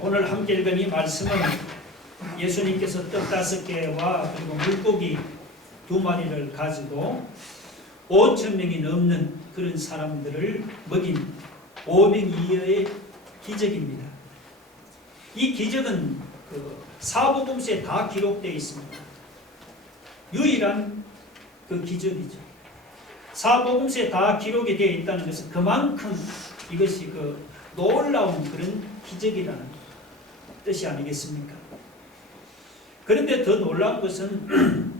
오늘 함께 읽은 이 말씀은 예수님께서 떡 5개와 그리고 물고기 2마리를 가지고 5,000명이 넘는 그런 사람들을 먹인 오병이어의 기적입니다. 이 기적은 사복음서에 다 기록되어 있습니다. 유일한 그 기적이죠. 사복음서에 다 기록이 되어 있다는 것은 그만큼 이것이 놀라운 그런 기적이라는 뜻이 아니겠습니까? 그런데 더 놀라운 것은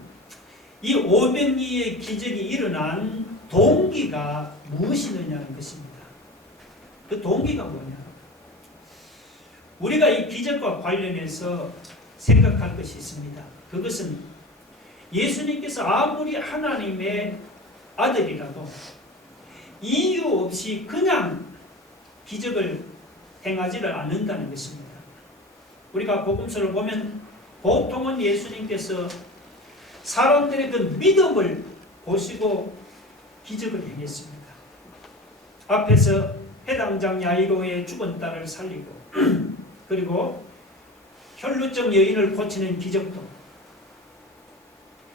이 오병이의 기적이 일어난 동기가 무엇이느냐는 것입니다. 그 동기가 뭐냐? 우리가 이 기적과 관련해서 생각할 것이 있습니다. 그것은 예수님께서 아무리 하나님의 아들이라도 이유 없이 그냥 기적을 행하지를 않는다는 것입니다. 우리가 복음서를 보면 보통은 예수님께서 사람들의 그 믿음을 보시고 기적을 행했습니다. 앞에서 해당장 야이로의 죽은 딸을 살리고 그리고 혈루증 여인을 고치는 기적도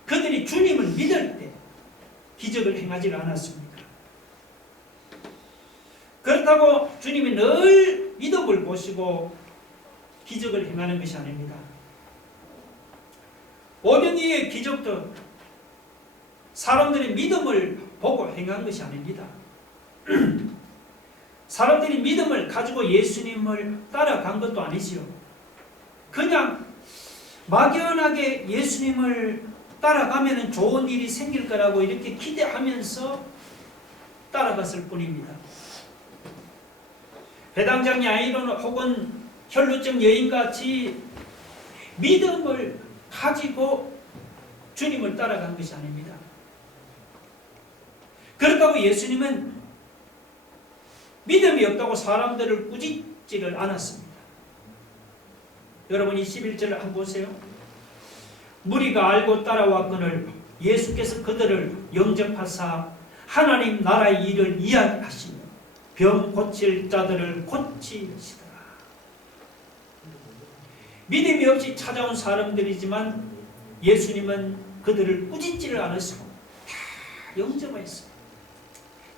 그들이 주님을 믿을 때 기적을 행하지 않았습니까? 그렇다고 주님이 늘 믿음을 보시고 기적을 행하는 것이 아닙니다. 오병이의 기적도 사람들이 믿음을 보고 행한 것이 아닙니다. 사람들이 믿음을 가지고 예수님을 따라간 것도 아니지요. 그냥 막연하게 예수님을 따라가면 좋은 일이 생길 거라고 이렇게 기대하면서 따라갔을 뿐입니다. 배당장 야이로는 혹은 혈루증 여인같이 믿음을 가지고 주님을 따라간 것이 아닙니다. 그렇다고 예수님은 믿음이 없다고 사람들을 꾸짖지를 않았습니다. 여러분 이 11절을 한번 보세요. 무리가 알고 따라왔거늘 예수께서 그들을 영접하사 하나님 나라의 일을 이야기하시며 병 고칠 자들을 고치시더라. 믿음이 없이 찾아온 사람들이지만 예수님은 그들을 꾸짖지를 않으시고 다 영접했습니다.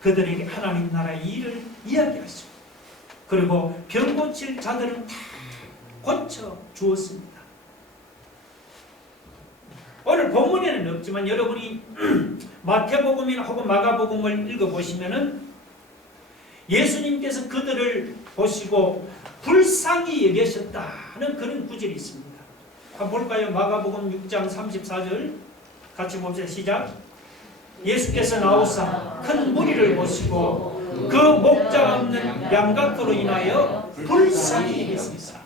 그들에게 하나님 나라의 일을 이야기하시고 그리고 병 고칠 자들은 다 고쳐 주었습니다. 오늘 본문에는 없지만 여러분이 마태복음이나 혹은 마가복음을 읽어보시면은 예수님께서 그들을 보시고 불쌍히 여기셨다는 그런 구절이 있습니다. 한번 볼까요? 마가복음 6장 34절 같이 봅시다. 시작. 예수께서 나오사 큰 무리를 보시고 그 목자 없는 양각도로 인하여 불쌍히 여기셨습니다.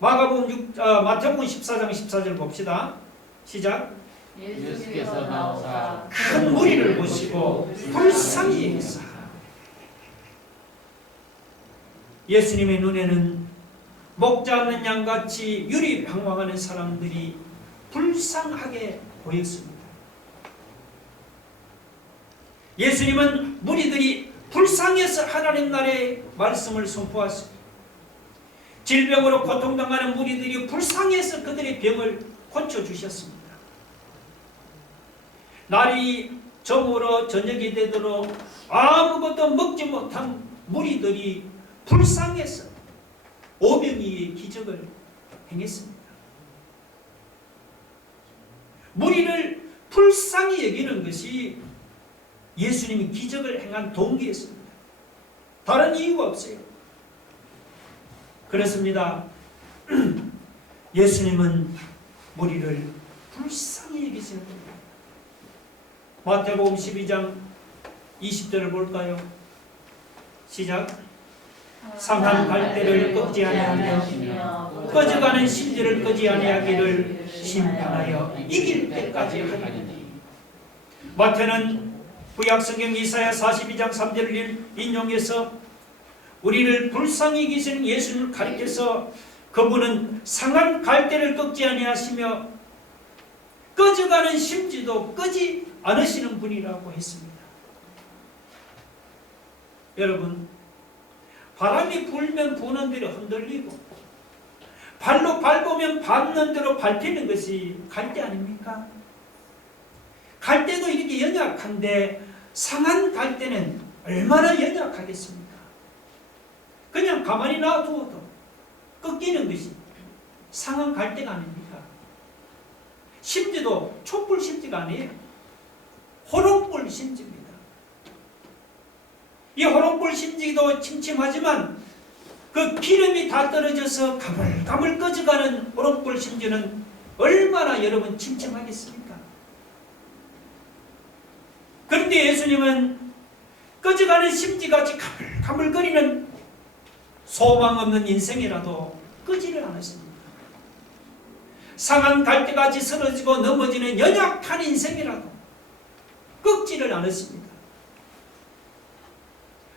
마태복음 14장 14절 봅시다. 시작. 예수께서 나오사 큰 무리를 보시고 불쌍히 여기사. 예수님의 눈에는 목자 없는 양같이 유리방황하는 사람들이 불쌍하게 보였습니다. 예수님은 무리들이 불쌍해서 하나님 나라의 말씀을 선포하시고 질병으로 고통당하는 무리들이 불쌍해서 그들의 병을 고쳐주셨습니다. 날이 저물어 저녁이 되도록 아무것도 먹지 못한 무리들이 불쌍해서 오병이의 기적을 행했습니다. 무리를 불쌍히 여기는 것이 예수님이 기적을 행한 동기였습니다. 다른 이유가 없어요. 그렇습니다. 예수님은 무리를 불쌍히 여기시는 겁니다. 마태복음 12장 20절을 볼까요? 시작. 상한 갈대를 꺾지 아니하며 꺼져가는 심지를 끄지 아니하기를 심판하여 이길 때까지 하리니. 마태는 구약성경 이사야 42장 3절을 인용해서 우리를 불쌍히 여기시는 예수님을 가리켜서 그분은 상한 갈대를 꺾지 아니하시며 꺼져가는 심지도 끄지 않으시는 분이라고 했습니다. 여러분, 바람이 불면 부는 대로 흔들리고 발로 밟으면 밟는 대로 밟히는 것이 갈대 아닙니까? 갈대도 이렇게 연약한데 상한 갈대는 얼마나 연약하겠습니까? 그냥 가만히 놔두어도 꺾이는 것이 상한 갈대가 아닙니까? 심지도 촛불 심지가 아니에요. 호롱불 심지입니다. 이 호롱불 심지도 침침하지만 그 기름이 다 떨어져서 가물가물 꺼져가는 호롱불 심지는 얼마나 여러분 침침하겠습니까? 그런데 예수님은 꺼져가는 심지같이 가물가물거리는 소망 없는 인생이라도 끄지를 않았습니다. 상한 갈대같이 쓰러지고 넘어지는 연약한 인생이라도 꺾지를 않았습니다.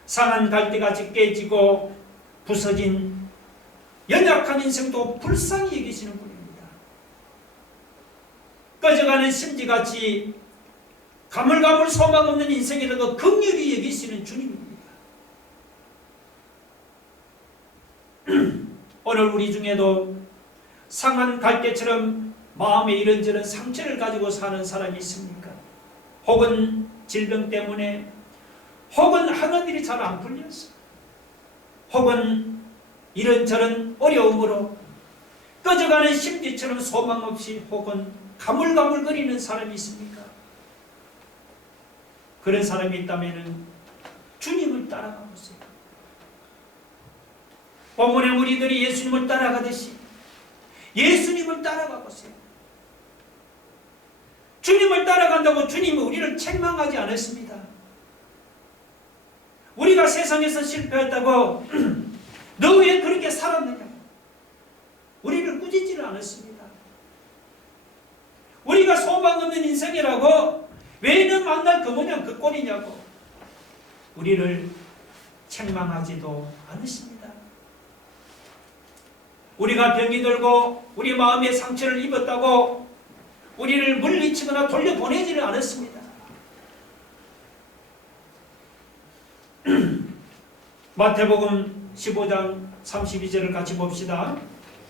상한 갈대같이 깨지고 부서진 연약한 인생도 불쌍히 여기시는 분입니다. 꺼져가는 심지같이 가물가물 소망 없는 인생이라도 긍휼히 여기시는 주님입니다. 오늘 우리 중에도 상한 갈대처럼 마음에 이런저런 상처를 가지고 사는 사람이 있습니까? 혹은 질병 때문에, 혹은 하는 일이 잘 안 풀려서, 혹은 이런저런 어려움으로 꺼져가는 심지처럼 소망 없이 혹은 가물가물거리는 사람이 있습니까? 그런 사람이 있다면 주님을 따라가 보세요. 본문의 무리들이 예수님을 따라가듯이 예수님을 따라가 보세요. 주님을 따라간다고 주님은 우리를 책망하지 않았습니다. 우리가 세상에서 실패했다고 너 왜 그렇게 살았느냐? 우리를 꾸짖지를 않았습니다. 우리가 소망 없는 인생이라고 왜 너 만날 그 모양 그 꼴이냐고 우리를 책망하지도 않으십니다. 우리가 병이 들고 우리 마음에 상처를 입었다고 우리를 물리치거나 돌려보내지를 않았습니다. 마태복음 15장 32절을 같이 봅시다.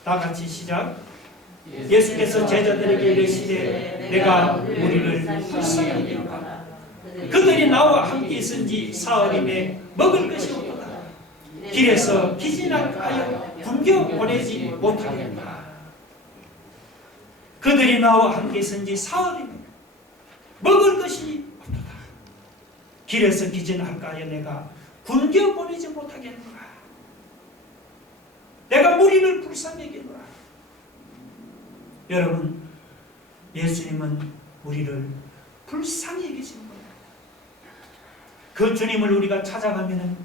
다 같이 시작. 예수께서 제자들에게 이르시되 내가 우리를 불쌍히 여기노라. 그들이 나와 함께 있은지 사흘임에 먹을 것이 없도다. 길에서 기진하여 굶겨 보내지 못하겠다. 그들이 나와 함께 있은지 사흘임에 먹을 것이 없도다. 길에서 기진할까요? 내가 굶겨 보내지 못하겠노라. 내가 무리를 불쌍히 여기노라. 여러분, 예수님은 우리를 불쌍히 여기시는 거예요. 그 주님을 우리가 찾아가면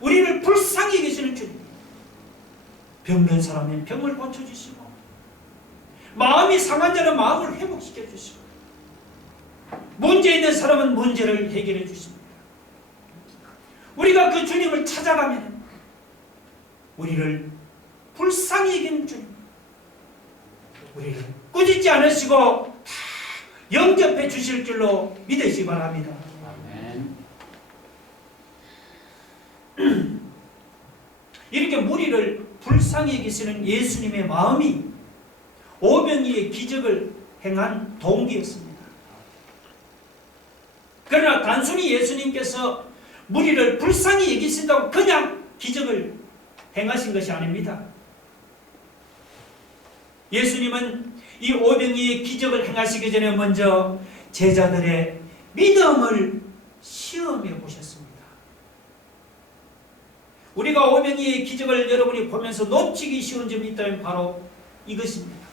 우리를 불쌍히 여기시는 주님. 병든 사람은 병을 고쳐주시고 마음이 상한 자는 마음을 회복시켜 주시고 문제 있는 사람은 문제를 해결해 주십니다. 우리가 그 주님을 찾아가면 우리를 불쌍히 여기는 주님, 우리를 꾸짖지 않으시고 다 영접해 주실 줄로 믿으시기 바랍니다. 아멘. 이렇게 무리를 불쌍히 여기시는 예수님의 마음이 오병이의 기적을 행한 동기였습니다. 그러나 단순히 예수님께서 무리를 불쌍히 여기신다고 그냥 기적을 행하신 것이 아닙니다. 예수님은 이 오병이의 기적을 행하시기 전에 먼저 제자들의 믿음을 시험해 보셨습니다. 우리가 오병이의 기적을 여러분이 보면서 놓치기 쉬운 점이 있다면 바로 이것입니다.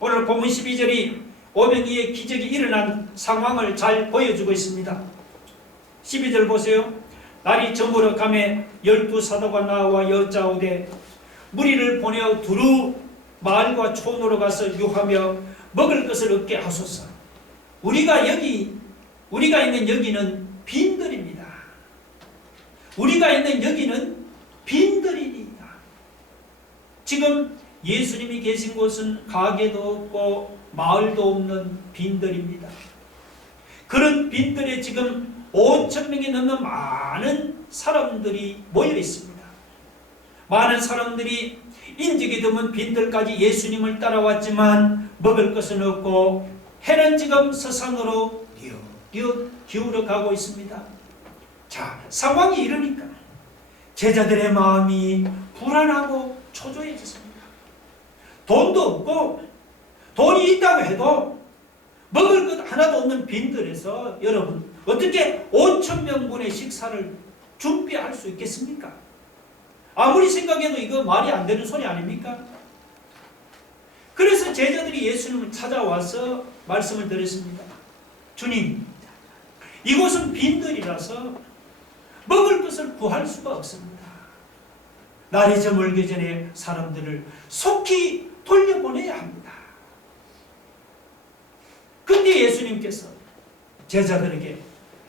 오늘 본문 12절이 오병이의 기적이 일어난 상황을 잘 보여주고 있습니다. 12절 보세요. 날이 저물어 가매 12사도가 나와 여짜오되 무리를 보내어 두루 마을과 촌으로 가서 유하며 먹을 것을 얻게 하소서. 우리가 있는 여기는 빈들입니다. 우리가 있는 여기는 빈들입니다. 지금 예수님이 계신 곳은 가게도 없고 마을도 없는 빈들입니다. 그런 빈들에 지금 5천 명이 넘는 많은 사람들이 모여 있습니다. 많은 사람들이 인적이 드문 빈들까지 예수님을 따라왔지만 먹을 것은 없고 해는 지금 서산으로 뉘엿뉘엿 기울어 가고 있습니다. 자, 상황이 이러니까 제자들의 마음이 불안하고 초조해졌습니다. 돈도 없고 돈이 있다고 해도 먹을 것 하나도 없는 빈들에서 여러분 어떻게 5천 명분의 식사를 준비할 수 있겠습니까? 아무리 생각해도 이거 말이 안 되는 소리 아닙니까? 그래서 제자들이 예수님을 찾아와서 말씀을 드렸습니다. 주님, 이곳은 빈들이라서 먹을 것을 구할 수가 없습니다. 날이 저물기 전에 사람들을 속히 돌려보내야 합니다. 근데 예수님께서 제자들에게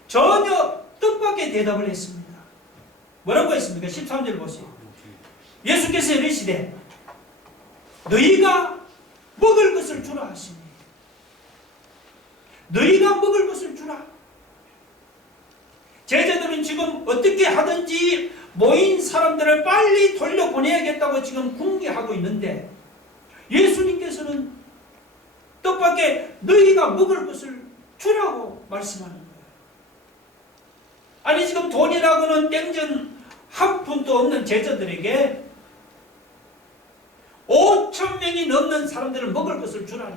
전혀 뜻밖의 대답을 했습니다. 뭐라고 했습니까? 13절 보세요. 예수께서 이르시되 너희가 먹을 것을 주라 하시니 너희가 먹을 것을 주라. 제자들은 지금 어떻게 하든지 모인 사람들을 빨리 돌려보내야겠다고 지금 궁리하고 있는데 예수님께서는 뜻밖의 너희가 먹을 것을 주라고 말씀하는 거예요. 아니 지금 돈이라고는 땡전 한 푼도 없는 제자들에게 5천 명이 넘는 사람들을 먹을 것을 주라니,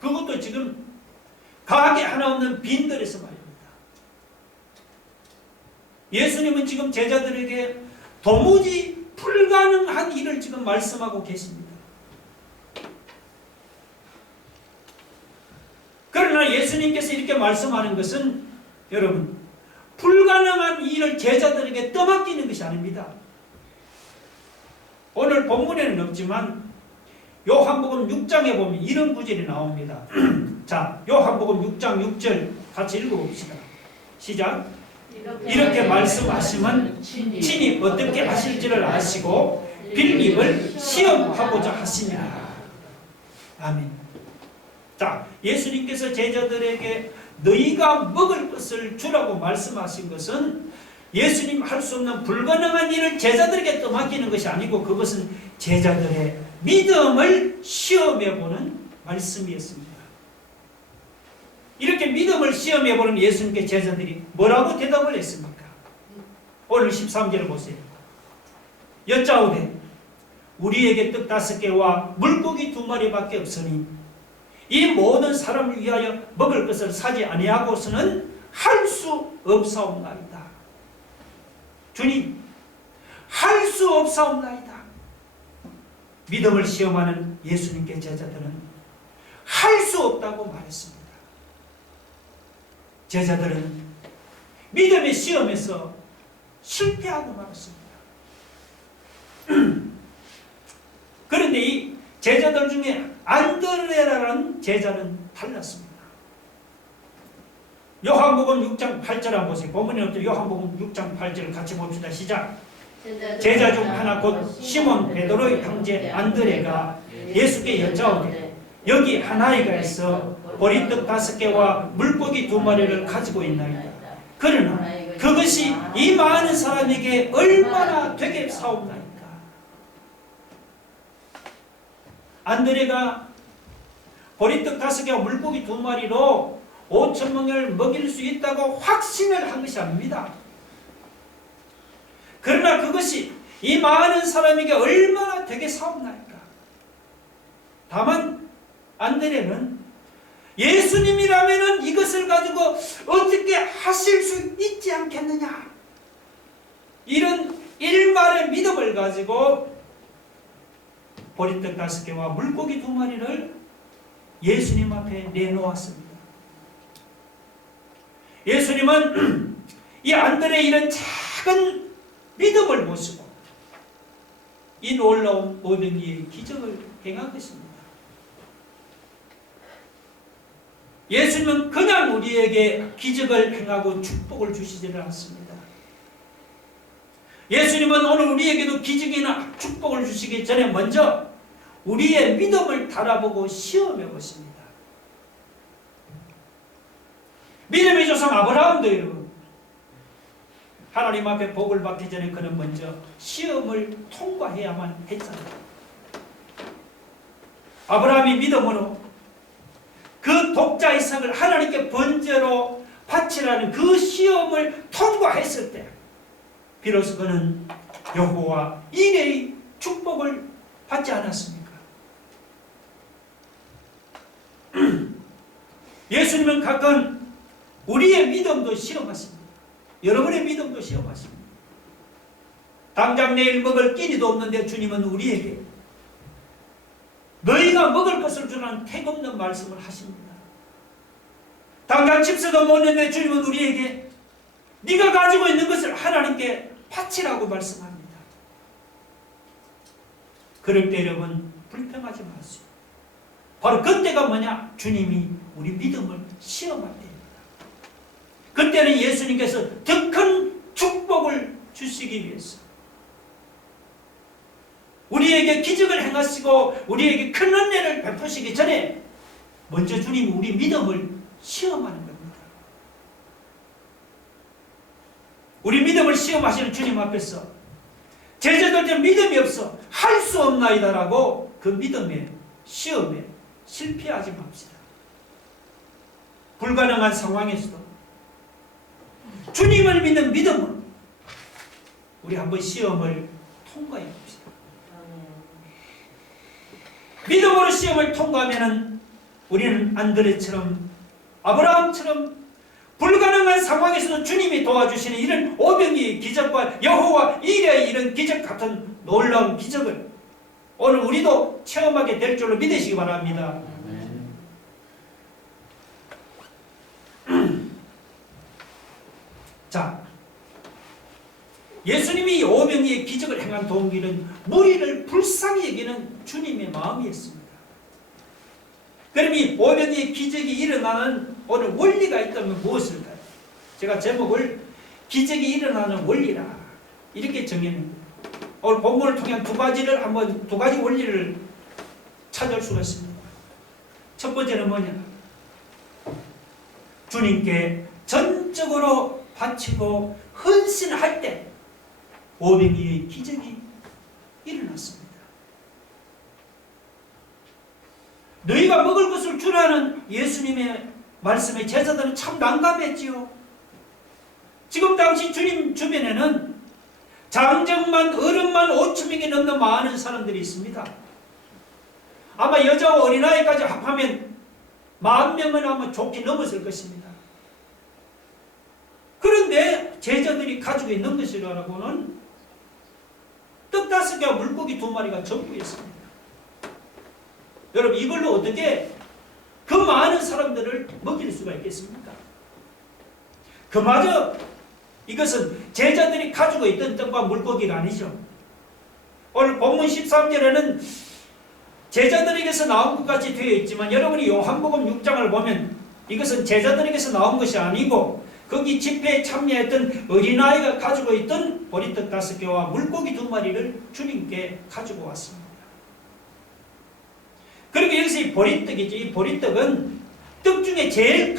그것도 지금 가게 하나 없는 빈들에서 말입니다. 예수님은 지금 제자들에게 도무지 불가능한 일을 지금 말씀하고 계십니다. 그러나 예수님께서 이렇게 말씀하는 것은 여러분 불가능한 일을 제자들에게 떠맡기는 것이 아닙니다. 오늘 본문에는 없지만 요한복음 6장에 보면 이런 구절이 나옵니다. 자, 요한복음 6장 6절 같이 읽어봅시다. 시작. 이렇게 말씀하시면 친히 어떻게 하실지를 아시고 빌립을 시험하고자 하십니다. 아멘. 자, 예수님께서 제자들에게 너희가 먹을 것을 주라고 말씀하신 것은 예수님 할 수 없는 불가능한 일을 제자들에게 떠맡기는 것이 아니고 그것은 제자들의 믿음을 시험해보는 말씀이었습니다. 이렇게 믿음을 시험해보는 예수님께 제자들이 뭐라고 대답을 했습니까? 오늘 13절을 보세요. 여짜오되 우리에게 떡 5개와 물고기 2마리밖에 없으니 이 모든 사람을 위하여 먹을 것을 사지 아니하고서는 할 수 없사옵나이다. 주님, 할 수 없사옵나이다. 믿음을 시험하는 예수님께 제자들은 할 수 없다고 말했습니다. 제자들은 믿음의 시험에서 실패하고 말았습니다. 그런데 이 제자들 중에 안드레라는 제자는 달랐습니다. 요한복음 6장 8절 한번 보세요. 본문에 요한복음 6장 8절을 같이 봅시다. 시작. 제자 중 하나 곧 시몬 베드로의 형제 안드레가 예수께 여짜오되 여기 한 아이가 있어 보리떡 5개와 물고기 2마리를 가지고 있나이다. 그러나 그것이 이 많은 사람에게 얼마나 되게 사옵나이까. 안드레가 보리떡 5개와 물고기 2마리로 5천 명을 먹일 수 있다고 확신을 한 것이 아닙니다. 그러나 그것이 이 많은 사람에게 얼마나 되게 사옵나이까. 다만 안드레는 예수님이라면 이것을 가지고 어떻게 하실 수 있지 않겠느냐, 이런 일말의 믿음을 가지고 보리떡 5개와 물고기 2마리를 예수님 앞에 내놓았습니다. 예수님은 이 안드레의 이런 작은 믿음을 보시고 이 놀라운 모든 기적을 행한 것입니다. 예수님은 그냥 우리에게 기적을 행하고 축복을 주시지는 않습니다. 예수님은 오늘 우리에게도 기적이나 축복을 주시기 전에 먼저 우리의 믿음을 달아보고 시험해 보십니다. 믿음의 조상 아브라함도 여러분, 하나님 앞에 복을 받기 전에 그는 먼저 시험을 통과해야만 했잖아요. 아브라함이 믿음으로 그 독자 이삭을 하나님께 번제로 바치라는 그 시험을 통과했을 때 비로소 그는 여호와 이레의 축복을 받지 않았습니까? 예수님은 가끔 우리의 믿음도 시험하십니다. 여러분의 믿음도 시험하십니다. 당장 내일 먹을 끼니도 없는데 주님은 우리에게 너희가 먹을 것을 주라는 택없는 말씀을 하십니다. 당장 집세도 못 내는데 주님은 우리에게 네가 가지고 있는 것을 하나님께 바치라고 말씀합니다. 그럴 때 여러분 불평하지 마세요. 바로 그때가 뭐냐? 주님이 우리 믿음을 시험할 때입니다. 그때는 예수님께서 더 큰 축복을 주시기 위해서 우리에게 기적을 행하시고 우리에게 큰 은혜를 베푸시기 전에 먼저 주님이 우리 믿음을 시험하는 겁니다. 우리 믿음을 시험하시는 주님 앞에서 제자들한테 믿음이 없어 할 수 없나이다라고 그 믿음의 시험에 실패하지 맙시다. 불가능한 상황에서도 주님을 믿는 믿음으로 우리 한번 시험을 통과해 봅시다. 믿음으로 시험을 통과하면 우리는 안드레처럼 아브라함처럼 불가능한 상황에서도 주님이 도와주시는 이런 오병이의 기적과 여호와 이레의 이런 기적 같은 놀라운 기적을 오늘 우리도 체험하게 될 줄로 믿으시기 바랍니다. 자, 예수님이 오병이의 기적을 행한 동기는 무리를 불쌍히 여기는 주님의 마음이었습니다. 그럼 이 오병이의 기적이 일어나는 오늘 원리가 있다면 무엇일까요? 제가 제목을 기적이 일어나는 원리라 이렇게 정했습니다. 오늘 본문을 통해 두 가지 원리를 찾을 수가 있습니다. 첫 번째는 뭐냐? 주님께 전적으로 바치고 헌신할 때 오병이의 기적이 일어났습니다. 너희가 먹을 것을 주라는 예수님의 말씀에 제자들은 참 난감했지요. 지금 당시 주님 주변에는 장정만 어른만 5,000명이 넘는 많은 사람들이 있습니다. 아마 여자와 어린아이까지 합하면 10,000명은 아마 좋게 넘었을 것입니다. 그런데 제자들이 가지고 있는 것이라고는 떡 5개와 물고기 2마리가 전부였습니다. 여러분 이걸로 어떻게 그 많은 사람들을 먹일 수가 있겠습니까? 그마저 이것은 제자들이 가지고 있던 떡과 물고기가 아니죠. 오늘 본문 13절에는 제자들에게서 나온 것 같이 되어 있지만 여러분이 요한복음 6장을 보면 이것은 제자들에게서 나온 것이 아니고 거기 집회에 참여했던 어린아이가 가지고 있던 보리떡 5개와 물고기 2마리를 주님께 가지고 왔습니다. 그리고 여기서 이 보리떡이죠. 이 보리떡은 떡 중에 제일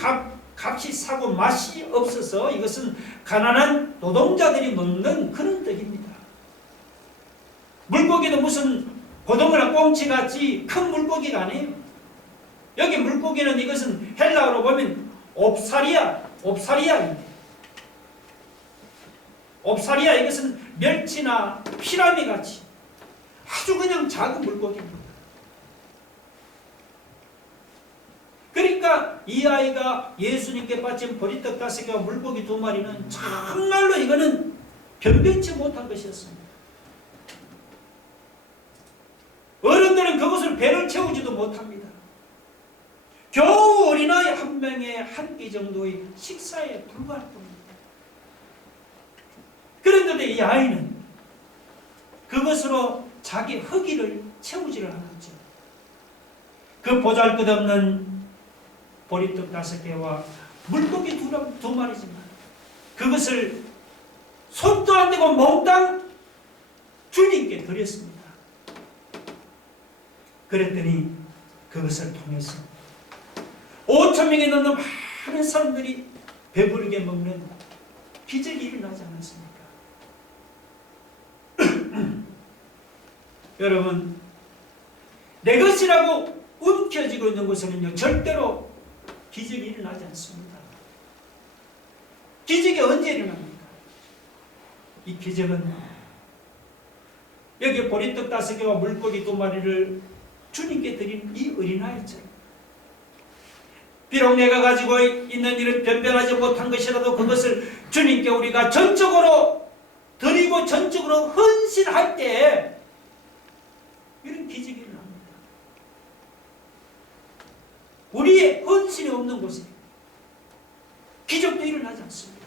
값이 싸고 맛이 없어서 이것은 가난한 노동자들이 먹는 그런 떡입니다. 물고기도 무슨 고등어나 꽁치같이 큰 물고기가 아니에요. 여기 물고기는 이것은 헬라어로 보면 옵사리아입니다. 옵사리아 이것은 멸치나 피라미같이 아주 그냥 작은 물고기입니다. 그러니까 이 아이가 예수님께 바친 보리떡 5개와 물고기 2마리는 정말로 이거는 변변치 못한 것이었습니다. 어른들은 그것을 배를 채우지도 못합니다. 겨우 어린아이 1명의 한 끼 정도의 식사에 불과할 뿐입니다. 그런데 이 아이는 그것으로 자기 허기를 채우지를 않았죠. 그 보잘것없는 보리떡 5개와 물고기 2마리지만 그것을 손도 안 대고 몽땅 주님께 드렸습니다. 그랬더니 그것을 통해서 5,000명이 넘는 많은 사람들이 배부르게 먹는 기적이 일어나지 않았습니까? 여러분, 내 것이라고 움켜쥐고 있는 곳에는요 절대로 기적이 일어나지 않습니다. 기적이 언제 일어납니까? 이 기적은 여기 보리떡 5개와 물고기 2마리를 주님께 드린 이 어린아이처럼, 비록 내가 가지고 있는 일은 변변하지 못한 것이라도 그것을 주님께 우리가 전적으로 드리고 전적으로 헌신할 때 이런 기적이 일어납니다. 우리의 헌신이 없는 곳에 기적도 일어나지 않습니다.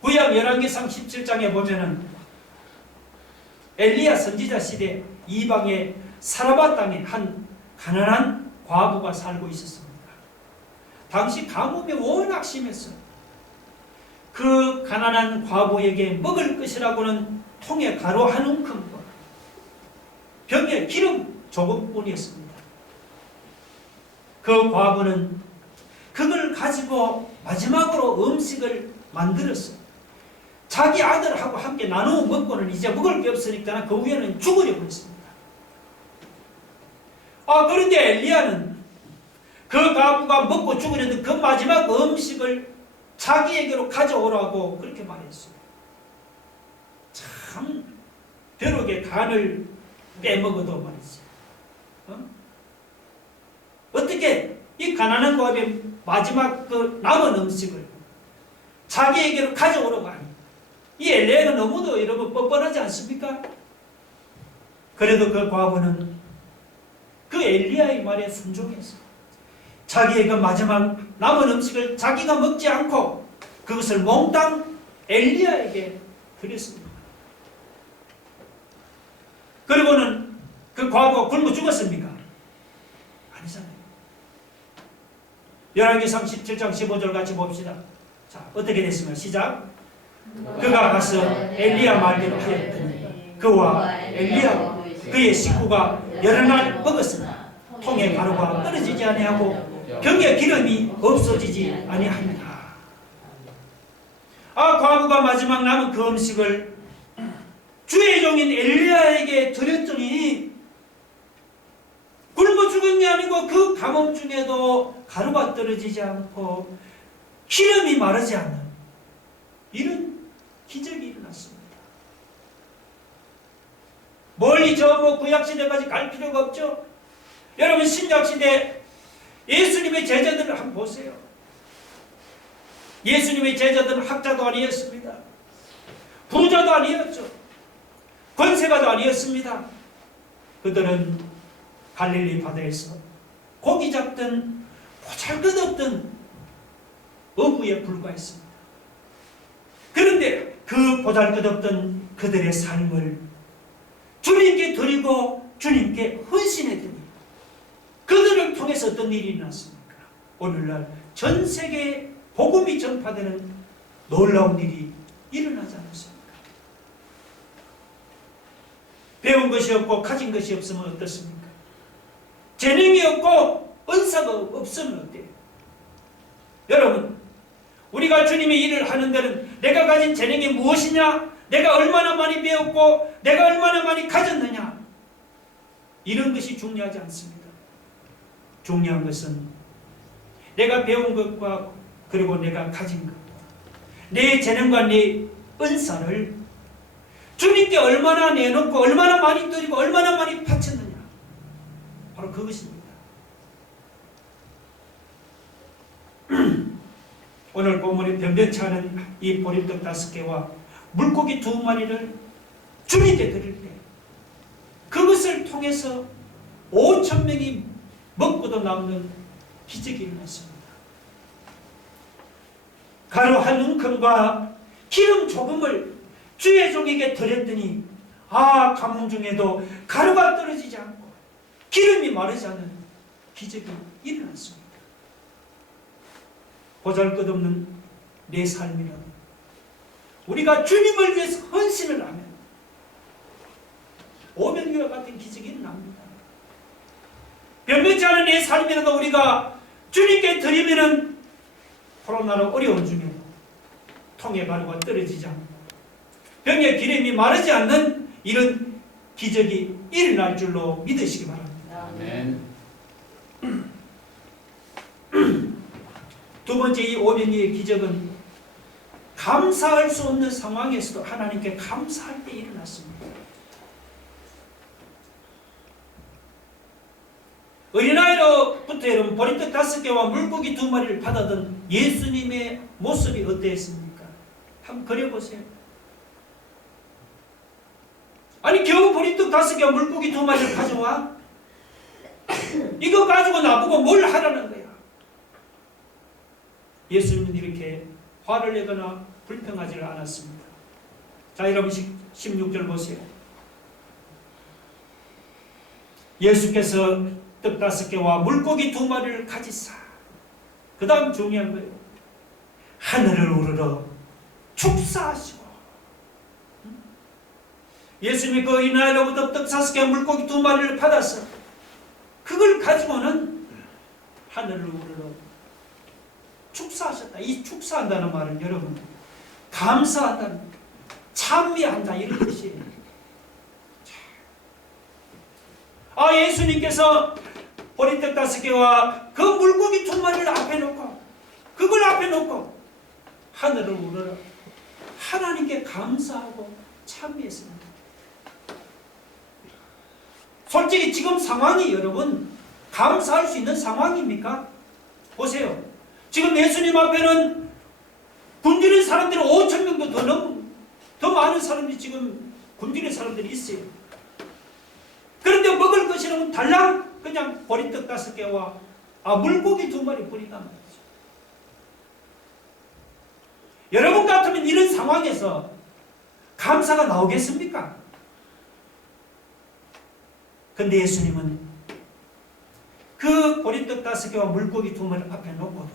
구약 열왕기상 17장에 보면은 엘리야 선지자 시대 이방의 사라바 땅에 한 가난한 과부가 살고 있었습니다. 당시 가뭄이 워낙 심했어요. 그 가난한 과부에게 먹을 것이라고는 통에 가루 한 움큼과 병에 기름 조금뿐이었습니다. 그 과부는 그걸 가지고 마지막으로 음식을 만들었어요. 자기 아들하고 함께 나누어 먹고는 이제 먹을 게 없으니까 그 후에는 죽으려고 했습니다. 그런데 엘리야는 그 과부가 먹고 죽으려던 그 마지막 음식을 자기에게로 가져오라고 그렇게 말했어요. 참 벼룩의 간을 빼먹어도 말이죠. 어떻게 이 가난한 과부의 마지막 그 남은 음식을 자기에게로 가져오라고 하니, 이 엘리야가 너무도 여러분 뻔뻔하지 않습니까? 그래도 그 과부는 그 엘리야의 말에 순종해서 자기의 그 마지막 남은 음식을 자기가 먹지 않고 그것을 몽땅 엘리야에게 드렸습니다. 그리고는 그 과부가 굶어 죽었습니까? 아니잖아요. 열왕기상 17장 15절 같이 봅시다. 자, 어떻게 됐습니까? 시작. 그가 가서 엘리야 말대로 하였더니 그와 엘리야와 그의 식구가 여러 날 먹었으나 통에 가루가 떨어지지 아니하고 병에 기름이 없어지지 아니합니다. 과부가 마지막 남은 그 음식을 주의 종인 엘리야에게 드렸더니 굶어 죽은 게 아니고 그 가뭄 중에도 가루가 떨어지지 않고 기름이 마르지 않는 이런 기적이 일어났습니다. 멀리 저 구약시대까지 갈 필요가 없죠. 여러분, 신약시대 예수님의 제자들을 한번 보세요. 예수님의 제자들은 학자도 아니었습니다. 부자도 아니었죠. 권세가도 아니었습니다. 그들은 갈릴리 바다에서 고기 잡던 보잘것없던 어부에 불과했습니다. 그런데 그 보잘것없던 그들의 삶을 주님께 드리고 주님께 헌신했더니 그들을 통해서 어떤 일이 일어났습니까? 오늘날 전 세계에 복음이 전파되는 놀라운 일이 일어나지 않았습니까? 배운 것이 없고 가진 것이 없으면 어떻습니까? 재능이 없고 은사가 없으면 어때요? 여러분, 우리가 주님의 일을 하는 데는 내가 가진 재능이 무엇이냐? 내가 얼마나 많이 배웠고 내가 얼마나 많이 가졌느냐? 이런 것이 중요하지 않습니다. 중요한 것은 내가 배운 것과 그리고 내가 가진 것, 내 재능과 내 은사를 주님께 얼마나 내놓고 얼마나 많이 드리고 얼마나 많이 바쳤느냐, 바로 그것입니다. 오늘 본문에 변변치 않은 이 보리떡 5개와 물고기 2마리를 주님께 드릴 때 그것을 통해서 5,000명이 먹고도 남는 기적이 일어났습니다. 가루 한 움큼과 기름 조금을 주의 종에게 드렸더니 가뭄 중에도 가루가 떨어지지 않고 기름이 마르지 않는 기적이 일어났습니다. 보잘것없는 내 삶이라도 우리가 주님을 위해서 헌신을 하면 오병이와 같은 기적이 일어납니다. 변변치 그렇지 않은 내 삶이라도 우리가 주님께 드리면은 코로나로 어려운 중에 통에 가루가 떨어지지 않고 병의 기름이 마르지 않는 이런 기적이 일어날 줄로 믿으시기 바랍니다. 아멘. 두 번째 이 오병이의 기적은 감사할 수 없는 상황에서도 하나님께 감사할 때 일어났습니다. 어린아이로부터 여러분 보리떡 5개와 물고기 2마리를 받아든 예수님의 모습이 어땠습니까? 한번 그려보세요. 아니 겨우 보리떡 5개와 물고기 2마리를 가져와? 이거 가지고 나보고 뭘 하라는 거야? 예수님은 이렇게 화를 내거나 불평하지 않았습니다. 자, 여러분 16절 보세요. 예수께서 떡 5개와 물고기 2마리를 가지사. 그 다음 중요한 거예요. 하늘을 우러러 축사하시고. 예수님이 그 이날로부터 떡 5개와 물고기 2마리를 받아서 그걸 가지고는 하늘을 우러러 축사하셨다. 이 축사한다는 말은 여러분 감사한다, 찬미한다 이런 뜻이에요. 아, 예수님께서 보리떡 5개와 그 물고기 2마리를 앞에 놓고 그걸 앞에 놓고 하늘을 우러러 하나님께 감사하고 찬미했습니다. 솔직히 지금 상황이 여러분 감사할 수 있는 상황입니까? 보세요. 지금 예수님 앞에는 굶주린 사람들이 5천 명도 더 많은 사람들이 지금 굶주린 사람들이 있어요. 그런데 먹을 것이라면 달랑 그냥 보리떡 5개와 물고기 2마리 버리단 말이죠. 여러분 같으면 이런 상황에서 감사가 나오겠습니까? 근데 예수님은 그 보리떡 5개와 물고기 2마리 앞에 놓고도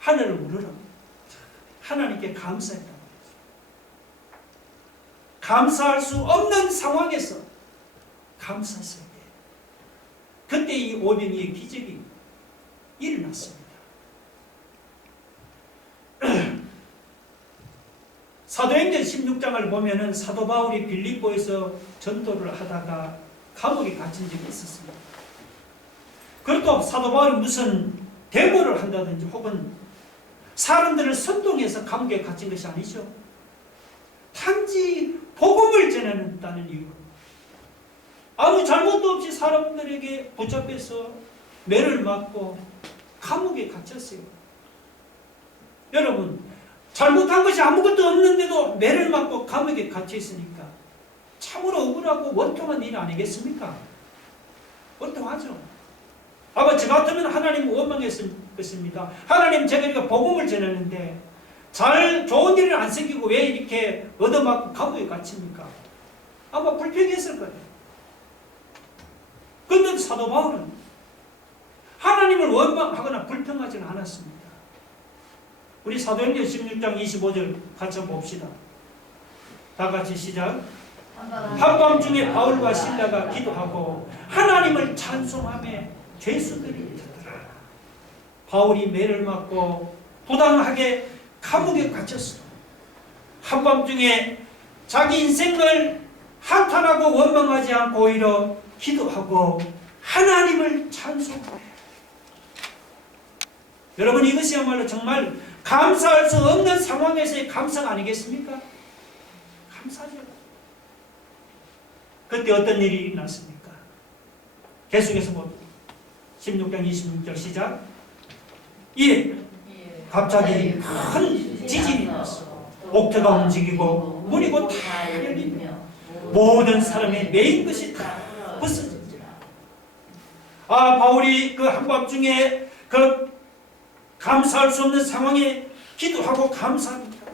하늘을 우러러 하나님께 감사했단 말이죠. 감사할 수 없는 상황에서 감사했을 때 그때 이 오병이의 기적이 일어났습니다. 사도행전 16장을 보면은 사도 바울이 빌립보에서 전도를 하다가 감옥에 갇힌 적이 있었습니다. 그것도 사도 바울이 무슨 데모를 한다든지 혹은 사람들을 선동해서 감옥에 갇힌 것이 아니죠. 단지 복음을 전하는 이유로 아무 잘못도 없이 사람들에게 붙잡혀서 매를 맞고 감옥에 갇혔어요. 여러분, 잘못한 것이 아무것도 없는데도 매를 맞고 감옥에 갇혀 있으니까 참으로 억울하고 원통한 일 아니겠습니까? 원통하죠. 아마 저 같으면 하나님 원망했을 것입니다. 하나님, 제가 이렇게 복음을 전했는데 좋은 일을 안 생기고 왜 이렇게 얻어맞고 감옥에 갇힙니까? 아마 불평했을 거예요. 그런데 사도 바울은 하나님을 원망하거나 불평하지는 않았습니다. 우리 사도행전 16장 25절 같이 봅시다. 다 같이 시작. 한밤중에 바울과 실라가 기도하고 하나님을 찬송하며 죄수들이 듣더라. 바울이 매를 맞고 부당하게 감옥에 갇혔어. 한밤중에 자기 인생을 한탄하고 원망하지 않고 오히려 기도하고 하나님을 찬송해. 여러분, 이것이야말로 정말 감사할 수 없는 상황에서의 감사가 아니겠습니까? 감사죠. 그때 어떤 일이 일어났습니까? 계속해서 봅니다. 16장 26절 시작. 갑자기 큰 지진이 났어. 옥토가 움직이고 문이 곧 다 열리며 모든 사람의 메인 것이 다 부서진지라. 바울이 그 한밤중에 그 감사할 수 없는 상황에 기도하고 감사합니다.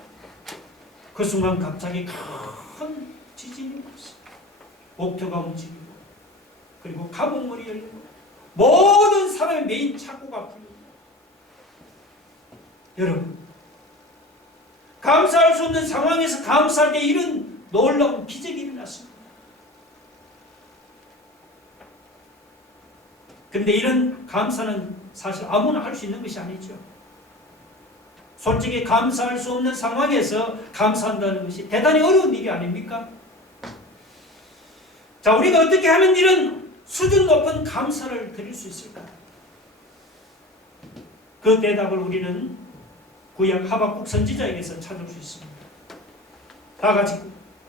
그 순간 갑자기 큰 지진이 났어. 옥토가 움직이고 그리고 감옥문이 열리고 모든 사람의 메인 창고가 풀립니다. 여러분, 감사할 수 없는 상황에서 감사할 때 이런 놀라운 기적이 일어났습니다. 그런데 이런 감사는 사실 아무나 할 수 있는 것이 아니죠. 솔직히 감사할 수 없는 상황에서 감사한다는 것이 대단히 어려운 일이 아닙니까? 자, 우리가 어떻게 하면 이런 수준 높은 감사를 드릴 수 있을까? 그 대답을 우리는 구약 하박국 선지자에게서 찾을 수 있습니다. 다 같이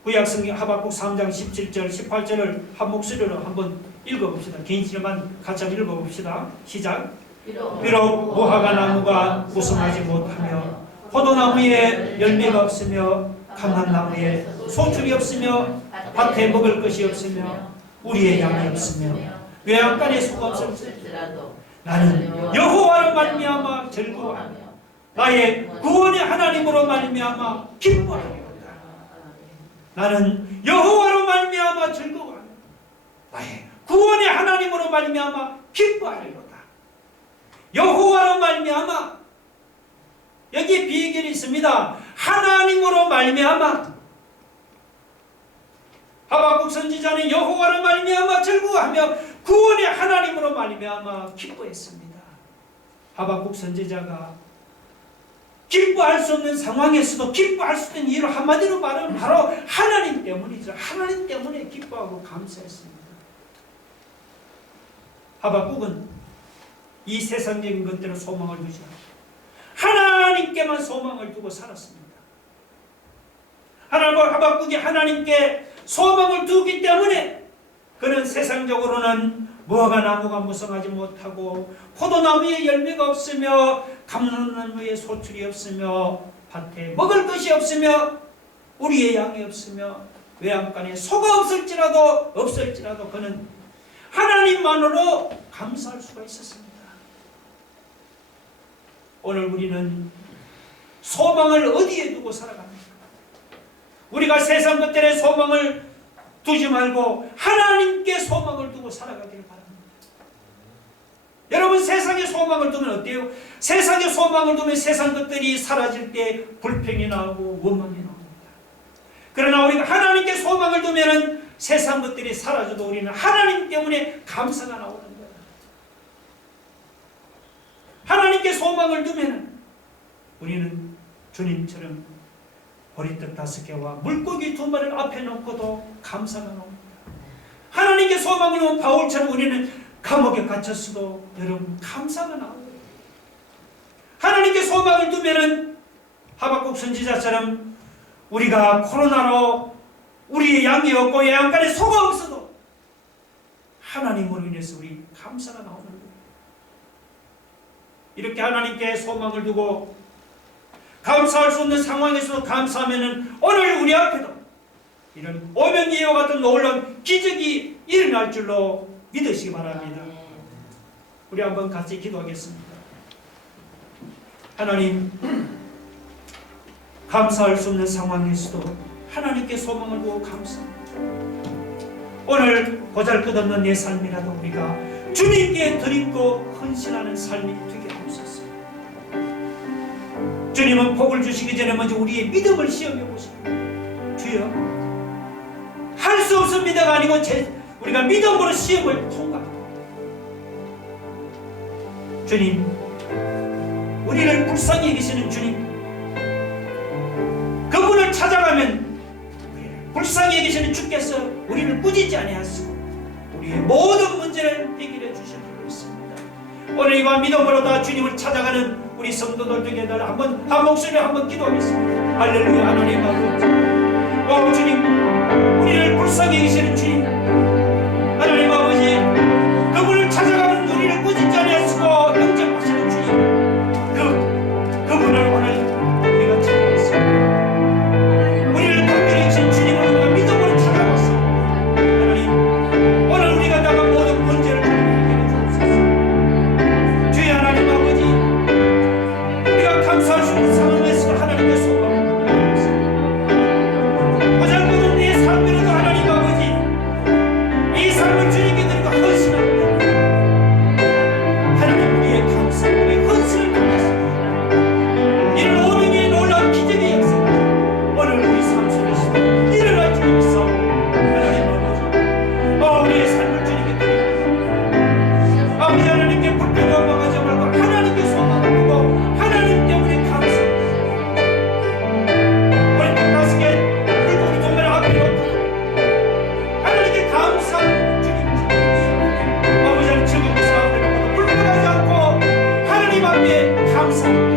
구약 성경 하박국 3장 17절 18절을 한 목소리로 한번 읽어봅시다. 개인지만 같이 한번 읽어봅시다. 시작. 비록 무화과 나무가 무성하지 못하며 포도나무에 열매가 없으며 감람나무에 소출이 없으며 밭에 먹을 것이 없으며 우리의 양이 없으며 외양간에 수가 없을지라도 나는 여호와로 말미암아 즐거워하며 나의 구원의 하나님으로 말미암아 기뻐하리로다. 나는 여호와로 말미암아 즐거워하며 나의 구원의 하나님으로 말미암아 기뻐하리로다. 여호와로 말미암아, 여기 비결이 있습니다. 하나님으로 말미암아. 하박국 선지자는 여호와로 말미암아 즐거워하며 구원의 하나님으로 말미암아 기뻐했습니다. 하박국 선지자가 기뻐할 수 없는 상황에서도 기뻐할 수 있는 이유를 한마디로 말하면 바로 하나님 때문이죠. 하나님 때문에 기뻐하고 감사했습니다. 하박국은 이 세상적인 것들은 소망을 두지 않고 하나님께만 소망을 두고 살았습니다. 하박국이 하나님께 소망을 두기 때문에 그는 세상적으로는 무화과 나무가 무성하지 못하고 포도나무에 열매가 없으며 감람나무에 소출이 없으며 밭에 먹을 것이 없으며 우리의 양이 없으며 외양간에 소가 없을지라도 그는 하나님만으로 감사할 수가 있었습니다. 오늘 우리는 소망을 어디에 두고 살아갑니까? 우리가 세상 것들에 소망을 두지 말고 하나님께 소망을 두고 살아가기를 바랍니다. 여러분, 세상에 소망을 두면 어때요? 세상에 소망을 두면 세상 것들이 사라질 때 불평이 나오고 원망이 나옵니다. 그러나 우리가 하나님께 소망을 두면 세상 것들이 사라져도 우리는 하나님 때문에 감사가 나오는 거예요. 하나님께 소망을 두면 우리는 주님처럼 보리떡 5개와 물고기 2마리를 앞에 놓고도 감사가 나옵니다. 하나님께 소망을 두면 바울처럼 우리는 감옥에 갇혔어도 여러분 감사가 나와요. 하나님께 소망을 두면 하박국 선지자처럼 우리가 코로나로 우리의 양이 없고 양간에 소가 없어도 하나님으로 인해서 우리 감사가 나오는 거예요. 이렇게 하나님께 소망을 두고 감사할 수 없는 상황에서도 감사하면은 오늘 우리 앞에도 이런 오병이어와 같은 놀라운 기적이 일어날 줄로 믿으시기 바랍니다. 우리 한번 같이 기도하겠습니다. 하나님, 감사할 수 없는 상황에서도 하나님께 소망을 두고 감사합니다. 오늘 보잘것없는 내 삶이라도 우리가 주님께 드리고 헌신하는 삶이 되게 하옵소서. 주님은 복을 주시기 전에 먼저 우리의 믿음을 시험해 보시고, 주여, 할 수 없습니다가 아니고 우리가 믿음으로 시험을 통과합니다. 주님, 우리를 불쌍히 여기시는 주님, 그분을 찾아가면 우리를 불쌍히 여기시는 주께서 우리를 꾸짖지 아니하시고 우리의 모든 문제를 해결해 주실 줄 믿습니다. 오늘 이와 믿음으로 다 주님을 찾아가는 우리 성도들 중에 한번 한 목소리로 한번 기도하겠습니다. 할렐루야. 하나님 아버지, 주님, 우리를 불쌍히 여기시는 주님, 하나님 아버지, 그분을 찾아가는 우리를 꾸짖지 아니하시고 영접하시는 주님, 그분을 오늘 우리가 찾아갔습니다. 우리를 긍휼히 여기시는 주님을 우리가 믿음으로 찾아갔습니다. 하나님, 오늘 우리가 나간 모든 문제를 해결해 주옵소서. 주여 하나님 아버지, 우리가 감사할 수 있는 상황에서 하나님의 소망을 보잘것없는 내 삶이라도 하나님 아버지, 이 삶을 주님께 드리고 헌신합니다. 하나님, 우리의 감사, 우리의 헌신을 통해서 이런 오병이의 놀라운 기적의 역사 오늘 우리 삶 속에서 일어날 줄 믿사옵니다. 하나님 아버지, 우리의 삶을 주님께 드립니다. 아버지, 감사합니다.